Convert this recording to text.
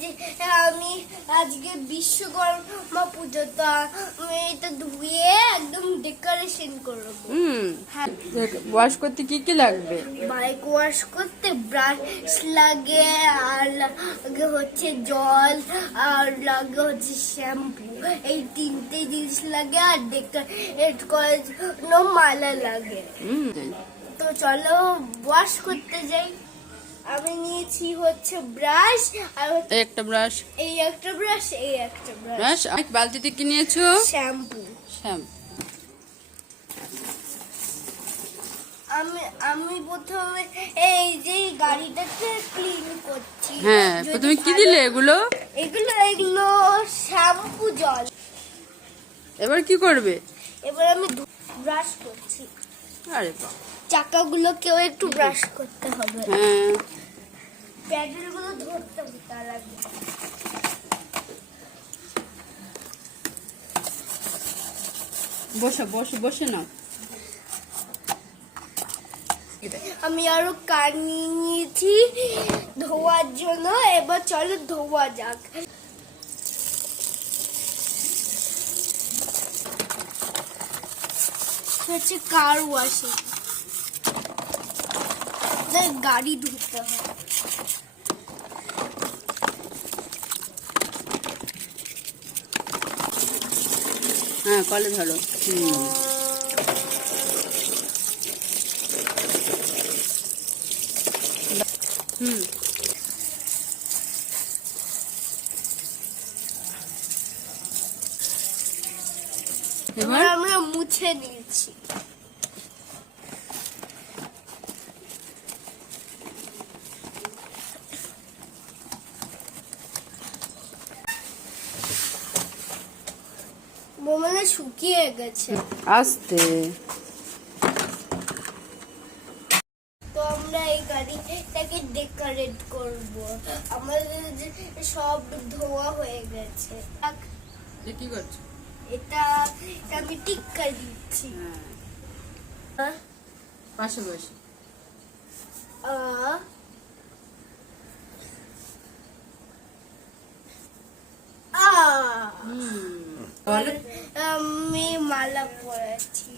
যে আমি আজকে বিশ্বকর্মা পুজো তো আমি এটা ধুয়ে একদম ডেকোরেশন করব। হুম। হ্যাঁ। ওয়াশ করতে কি কি লাগবে? বাইক ওয়াশ করতে ব্রাশ লাগে আর লাগে হচ্ছে জল আর লাগে হচ্ছে শ্যাম্পু এই তিনটে জিনিস লাগে আর ডেকোরেট করার জন্য মালা লাগে। হুম। তো চলো ওয়াশ করতে যাই। আমি নিয়েছি হচ্ছে ব্রাশ আর হচ্ছে একটা ব্রাশ। এই একটা ব্রাশ এই একটা ব্রাশ। ব্রাশ। আর বালতিতে কি নিয়েছো? শ্যাম্পু। শ্যাম আমি আমি প্রথমে এই যে গাড়িটাকে ক্লিন করছি। হ্যাঁ প্রথমে কি দিলে এগুলো? এগুলো এগুলো শ্যাম্পু জল। এবার কি করবে? এবার আমি ব্রাশ করছি। আরে বাহ চাকাগুলোকেও একটু ব্রাশ করতে হবে। হ্যাঁ। প্যাডেলগুলো ধরতে তার আগে। বসে বসে বসে নাও। আমি আরও কান নিয়েছি ধোয়ার জন্য এবার চলো ধোয়া যাক। হচ্ছে কার ওয়াশিং গাড়ি ধুতে হয়। হ্যাঁ কলে ধরো। হুম। হুম। এবার? আমরা মুছে নিয়েছি। মানে শুকিয়ে গেছে। আস্তে। তো আমরা এই গাড়িটাকে ডেকোরেট করব। আমাদের যে সব ধোয়া হয়ে গেছে। এ কি করছ? এটা এটা আমি টিক্কা দিচ্ছি। হ্যাঁ। পাশে বসে। আ আ হুম আর আমি মালা পরেছি।